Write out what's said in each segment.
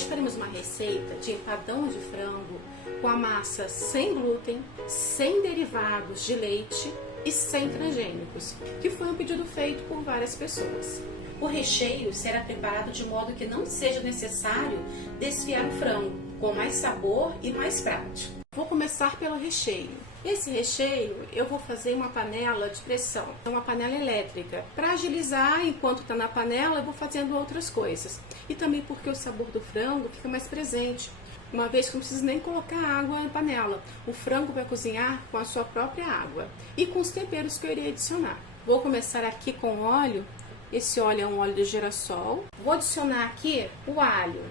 Hoje faremos uma receita de empadão de frango com a massa sem glúten, sem derivados de leite e sem transgênicos, que foi um pedido feito por várias pessoas. O recheio será preparado de modo que não seja necessário desfiar o frango, com mais sabor e mais prático. Vou começar pelo recheio. Esse recheio eu vou fazer em uma panela de pressão, uma panela elétrica. Para agilizar, enquanto está na panela, eu vou fazendo outras coisas. E também porque o sabor do frango fica mais presente, uma vez que não precisa nem colocar água na panela. O frango vai cozinhar com a sua própria água e com os temperos que eu irei adicionar. Vou começar aqui com óleo. Esse óleo é um óleo de girassol. Vou adicionar aqui o alho.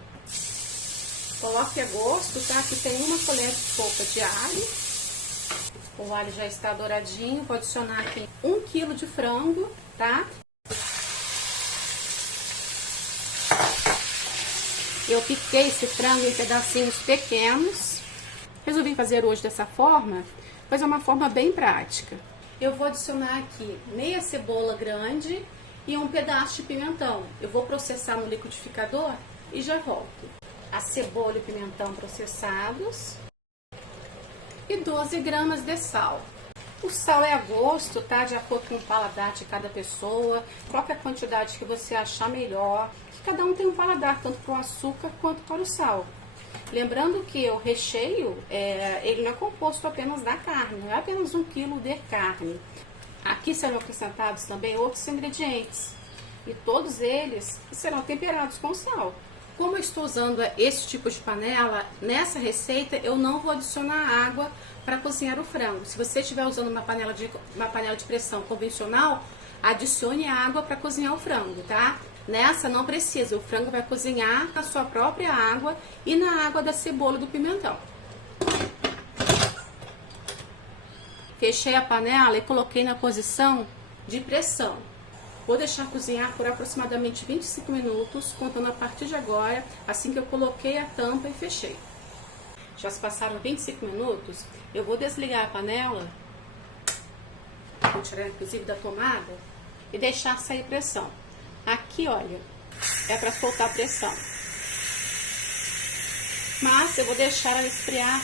Coloque a gosto, tá? Aqui tem uma colher de sopa de alho. O alho já está douradinho. Vou adicionar aqui 1 kg de frango, tá? Eu piquei esse frango em pedacinhos pequenos. Resolvi fazer hoje dessa forma, pois é uma forma bem prática. Eu vou adicionar aqui meia cebola grande e um pedaço de pimentão. Eu vou processar no liquidificador e já volto. A cebola e o pimentão processados. E 12 gramas de sal. O sal é a gosto, tá? De acordo com o paladar de cada pessoa. Qualquer quantidade que você achar melhor. Que cada um tem um paladar, tanto para o açúcar quanto para o sal. Lembrando que o recheio, ele não é composto apenas da carne. Não é apenas 1 kg de carne. Aqui serão acrescentados também outros ingredientes. E todos eles serão temperados com sal. Como eu estou usando esse tipo de panela, nessa receita eu não vou adicionar água para cozinhar o frango. Se você estiver usando uma panela de pressão convencional, adicione água para cozinhar o frango, tá? Nessa não precisa, o frango vai cozinhar na sua própria água e na água da cebola e do pimentão. Fechei a panela e coloquei na posição de pressão. Vou deixar cozinhar por aproximadamente 25 minutos, contando a partir de agora, assim que eu coloquei a tampa e fechei. Já se passaram 25 minutos, eu vou desligar a panela, vou tirar inclusive da tomada, e deixar sair pressão. Aqui, olha, é para soltar a pressão. Mas eu vou deixar ela esfriar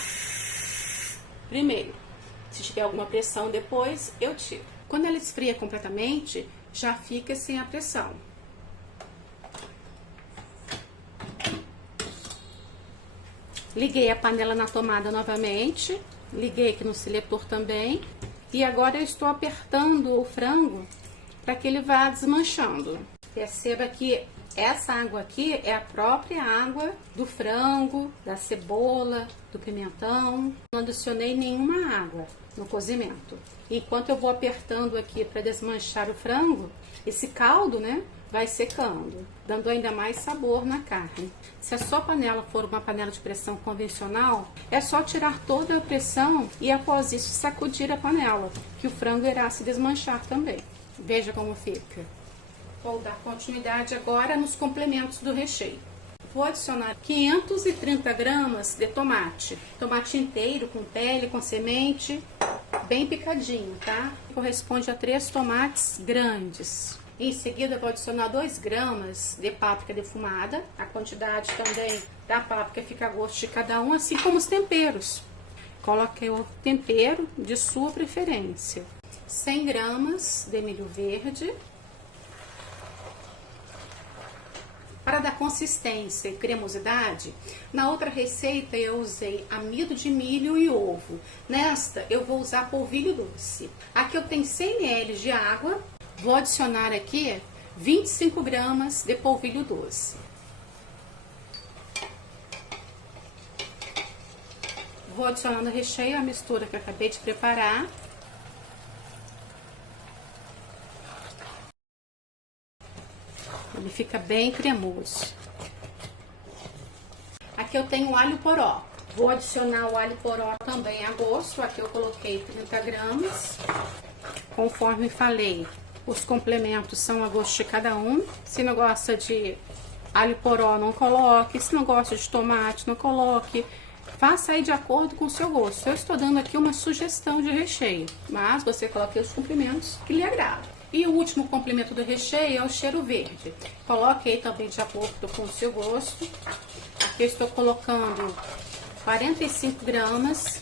primeiro. Se tiver alguma pressão depois, eu tiro. Quando ela esfria completamente, já fica sem a pressão. Liguei a panela na tomada novamente, liguei aqui no seletor também, e agora eu estou apertando o frango para que ele vá desmanchando. Perceba que essa água aqui é a própria água do frango, da cebola, do pimentão. Não adicionei nenhuma água no cozimento. Enquanto eu vou apertando aqui para desmanchar o frango, esse caldo, né, vai secando, dando ainda mais sabor na carne. Se a sua panela for uma panela de pressão convencional, é só tirar toda a pressão e após isso sacudir a panela, que o frango irá se desmanchar também. Veja como fica. Vou dar continuidade agora nos complementos do recheio. Vou adicionar 530 gramas de tomate. Tomate inteiro, com pele, com semente, bem picadinho, tá? Corresponde a 3 tomates grandes. Em seguida, vou adicionar 2 gramas de páprica defumada. A quantidade também da páprica fica a gosto de cada um, assim como os temperos. Coloque o tempero de sua preferência. 100 gramas de milho verde. Para dar consistência e cremosidade, na outra receita eu usei amido de milho e ovo. Nesta eu vou usar polvilho doce. Aqui eu tenho 100 ml de água. Vou adicionar aqui 25 gramas de polvilho doce. Vou adicionando o recheio, a mistura que eu acabei de preparar. Ele fica bem cremoso. Aqui eu tenho alho poró. Vou adicionar o alho poró também a gosto. Aqui eu coloquei 30 gramas. Conforme falei, os complementos são a gosto de cada um. Se não gosta de alho poró, não coloque. Se não gosta de tomate, não coloque. Faça aí de acordo com o seu gosto. Eu estou dando aqui uma sugestão de recheio, mas você coloque os complementos que lhe agradam. E o último complemento do recheio é o cheiro verde. Coloque aí também de acordo com o seu gosto. Eu estou colocando 45 gramas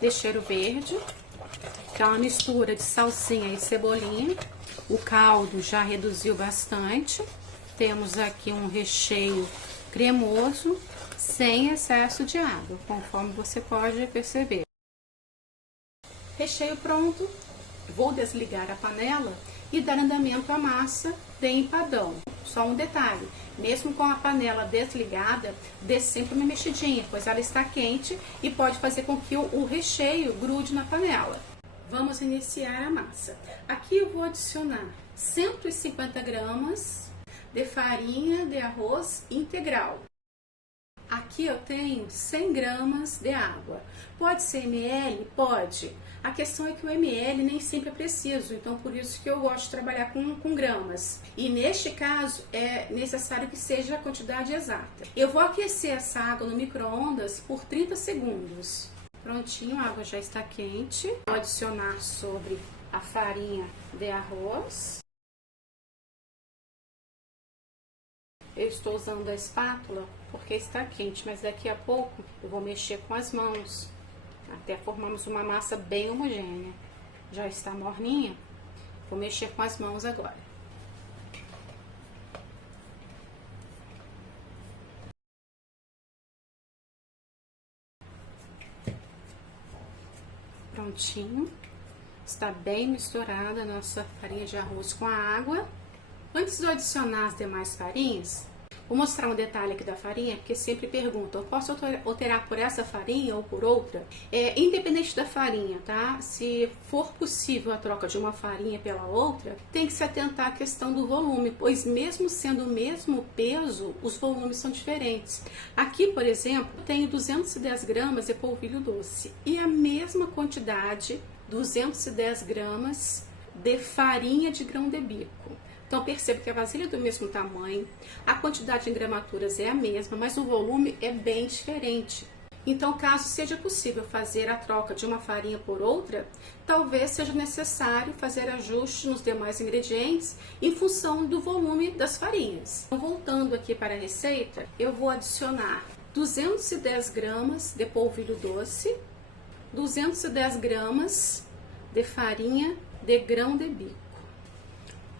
de cheiro verde, que é uma mistura de salsinha e cebolinha. O caldo já reduziu bastante. Temos aqui um recheio cremoso, sem excesso de água, conforme você pode perceber. Recheio pronto. Vou desligar a panela e dar andamento à massa de empadão. Só um detalhe, mesmo com a panela desligada, dê sempre uma mexidinha, pois ela está quente e pode fazer com que o recheio grude na panela. Vamos iniciar a massa. Aqui eu vou adicionar 150 gramas de farinha de arroz integral. Aqui eu tenho 100 gramas de água. Pode ser ml? Pode. A questão é que o ml nem sempre é preciso, então por isso que eu gosto de trabalhar com gramas. E neste caso é necessário que seja a quantidade exata. Eu vou aquecer essa água no micro-ondas por 30 segundos. Prontinho, a água já está quente. Vou adicionar sobre a farinha de arroz. Eu estou usando a espátula porque está quente, mas daqui a pouco eu vou mexer com as mãos, até formarmos uma massa bem homogênea. Já está morninha, vou mexer com as mãos agora. Prontinho, está bem misturada a nossa farinha de arroz com a água. Antes de eu adicionar as demais farinhas, vou mostrar um detalhe aqui da farinha, porque sempre perguntam, eu posso alterar por essa farinha ou por outra? Independente da farinha, tá? Se for possível a troca de uma farinha pela outra, tem que se atentar à questão do volume, pois mesmo sendo o mesmo peso, os volumes são diferentes. Aqui, por exemplo, eu tenho 210 gramas de polvilho doce e a mesma quantidade, 210 gramas de farinha de grão de bico. Então perceba que a vasilha é do mesmo tamanho, a quantidade em gramaturas é a mesma, mas o volume é bem diferente. Então, caso seja possível fazer a troca de uma farinha por outra, talvez seja necessário fazer ajustes nos demais ingredientes em função do volume das farinhas. Então, voltando aqui para a receita, eu vou adicionar 210 gramas de polvilho doce, 210 gramas de farinha de grão de bico.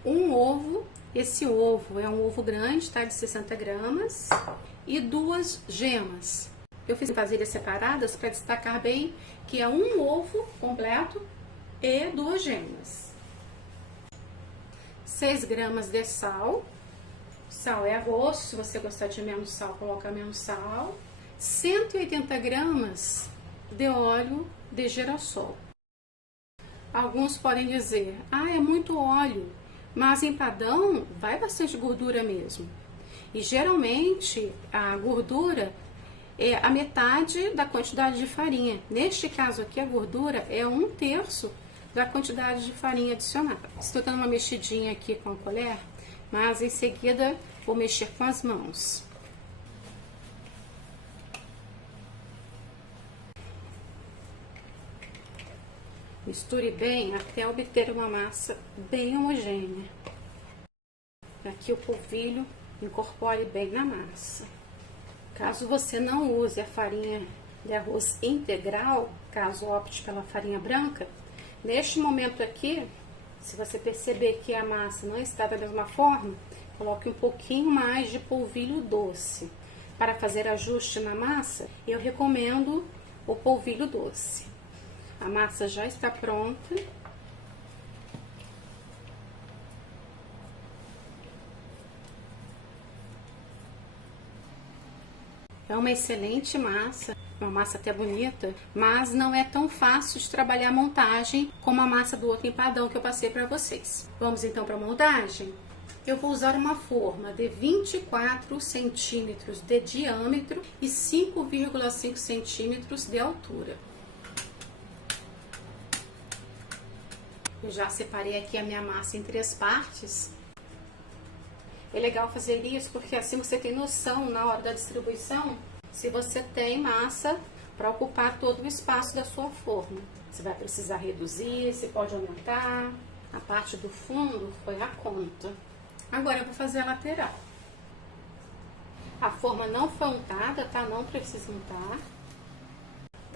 Um ovo, esse ovo é um ovo grande, tá? De 60 gramas. E 2 gemas. Eu fiz em vasilhas separadas para destacar bem que é um ovo completo e 2 gemas. 6 gramas de sal. Sal é a gosto, se você gostar de menos sal, coloca menos sal. 180 gramas de óleo de girassol. Alguns podem dizer, é muito óleo. Mas empadão vai bastante gordura mesmo. E geralmente a gordura é a metade da quantidade de farinha. Neste caso aqui a gordura é 1/3 da quantidade de farinha adicionada. Estou dando uma mexidinha aqui com a colher, mas em seguida vou mexer com as mãos. Misture bem até obter uma massa bem homogênea. Aqui o polvilho incorpore bem na massa. Caso você não use a farinha de arroz integral, caso opte pela farinha branca, neste momento aqui, se você perceber que a massa não está da mesma forma, coloque um pouquinho mais de polvilho doce. Para fazer ajuste na massa, eu recomendo o polvilho doce. A massa já está pronta. É uma excelente massa, uma massa até bonita, mas não é tão fácil de trabalhar a montagem como a massa do outro empadão que eu passei para vocês. Vamos então para a montagem? Eu vou usar uma forma de 24 centímetros de diâmetro e 5,5 centímetros de altura. Eu já separei aqui a minha massa em 3 partes. É legal fazer isso porque assim você tem noção na hora da distribuição se você tem massa para ocupar todo o espaço da sua forma. Você vai precisar reduzir, você pode aumentar. A parte do fundo foi a conta. Agora eu vou fazer a lateral. A forma não foi untada, tá? Não precisa untar.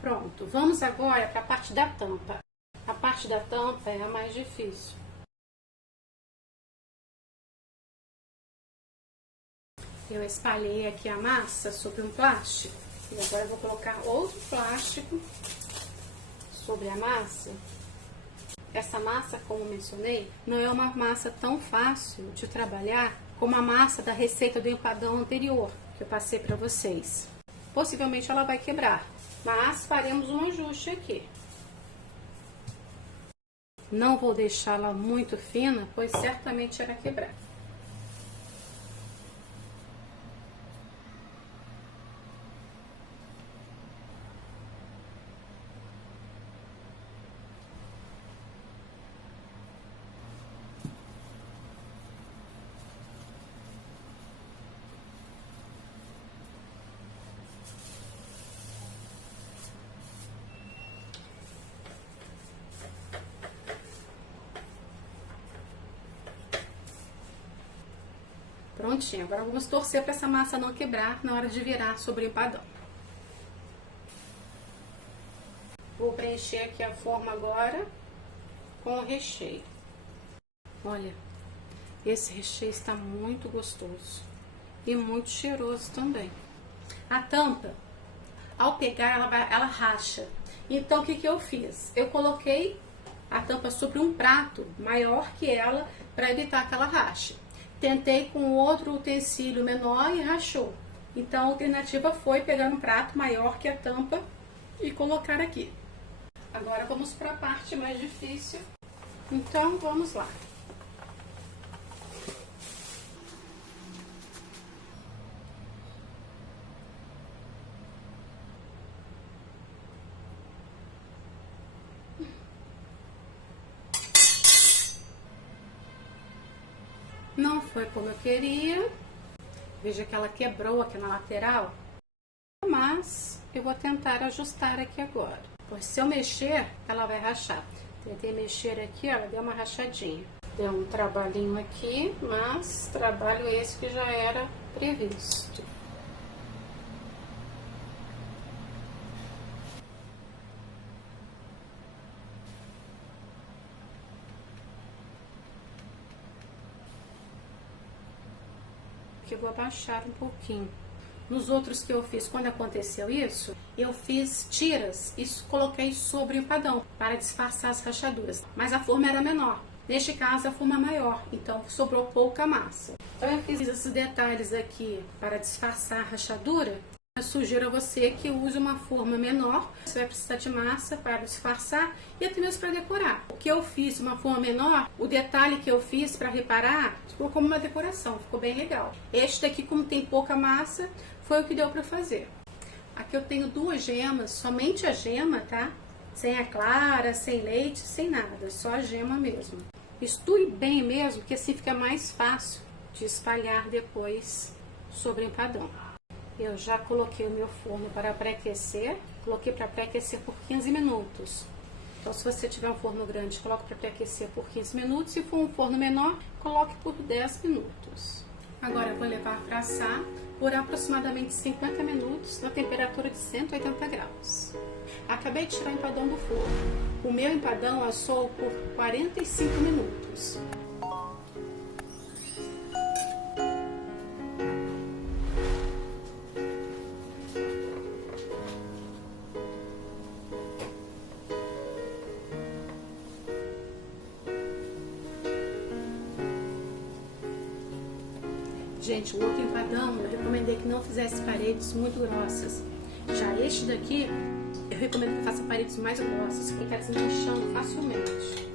Pronto, vamos agora para a parte da tampa. A parte da tampa é a mais difícil. Eu espalhei aqui a massa sobre um plástico. E agora eu vou colocar outro plástico sobre a massa. Essa massa, como mencionei, não é uma massa tão fácil de trabalhar como a massa da receita do empadão anterior, que eu passei para vocês. Possivelmente ela vai quebrar, mas faremos um ajuste aqui. Não vou deixá-la muito fina, pois certamente irá quebrar. Prontinho, agora vamos torcer para essa massa não quebrar na hora de virar sobre o empadão. Vou preencher aqui a forma agora com o recheio. Olha, esse recheio está muito gostoso e muito cheiroso também. A tampa, ao pegar, ela racha. Então, o que eu fiz? Eu coloquei a tampa sobre um prato maior que ela para evitar que ela rache. Tentei com outro utensílio menor e rachou. Então, a alternativa foi pegar um prato maior que a tampa e colocar aqui. Agora, vamos para a parte mais difícil. Então, vamos lá. Não foi como eu queria. Veja que ela quebrou aqui na lateral. Mas eu vou tentar ajustar aqui agora. Pois se eu mexer, ela vai rachar. Tentei mexer aqui, ela deu uma rachadinha. Deu um trabalhinho aqui, mas trabalho esse que já era previsto. Que eu vou abaixar um pouquinho. Nos outros que eu fiz, quando aconteceu isso, eu fiz tiras e coloquei sobre o empadão para disfarçar as rachaduras. Mas a forma era menor. Neste caso, a forma é maior, então sobrou pouca massa. Então eu fiz esses detalhes aqui para disfarçar a rachadura. Eu sugiro a você que use uma forma menor. Você vai precisar de massa para disfarçar e até mesmo para decorar. O que eu fiz uma forma menor, o detalhe que eu fiz para reparar, ficou como uma decoração, ficou bem legal. Este daqui, como tem pouca massa, foi o que deu para fazer. Aqui eu tenho duas gemas, somente a gema, tá? Sem a clara, sem leite, sem nada, só a gema mesmo. Misture bem mesmo, que assim fica mais fácil de espalhar depois sobre o empadão. Eu já coloquei o meu forno para pré-aquecer, coloquei para pré-aquecer por 15 minutos. Então, se você tiver um forno grande, coloque para pré-aquecer por 15 minutos. Se for um forno menor, coloque por 10 minutos. Agora eu vou levar para assar por aproximadamente 50 minutos na temperatura de 180 graus. Acabei de tirar o empadão do forno. O meu empadão assou por 45 minutos. Gente, o outro empadão eu recomendei que não fizesse paredes muito grossas. Já este daqui, eu recomendo que faça paredes mais grossas, que está desmanchando facilmente.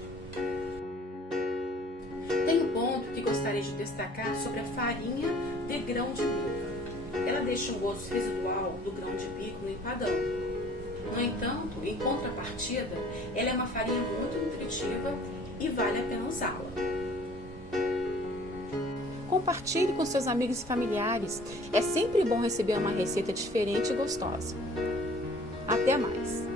Tem um ponto que gostaria de destacar sobre a farinha de grão de bico. Ela deixa um gosto residual do grão de bico no empadão. No entanto, em contrapartida, ela é uma farinha muito nutritiva e vale a pena usá-la. Compartilhe com seus amigos e familiares. É sempre bom receber uma receita diferente e gostosa. Até mais!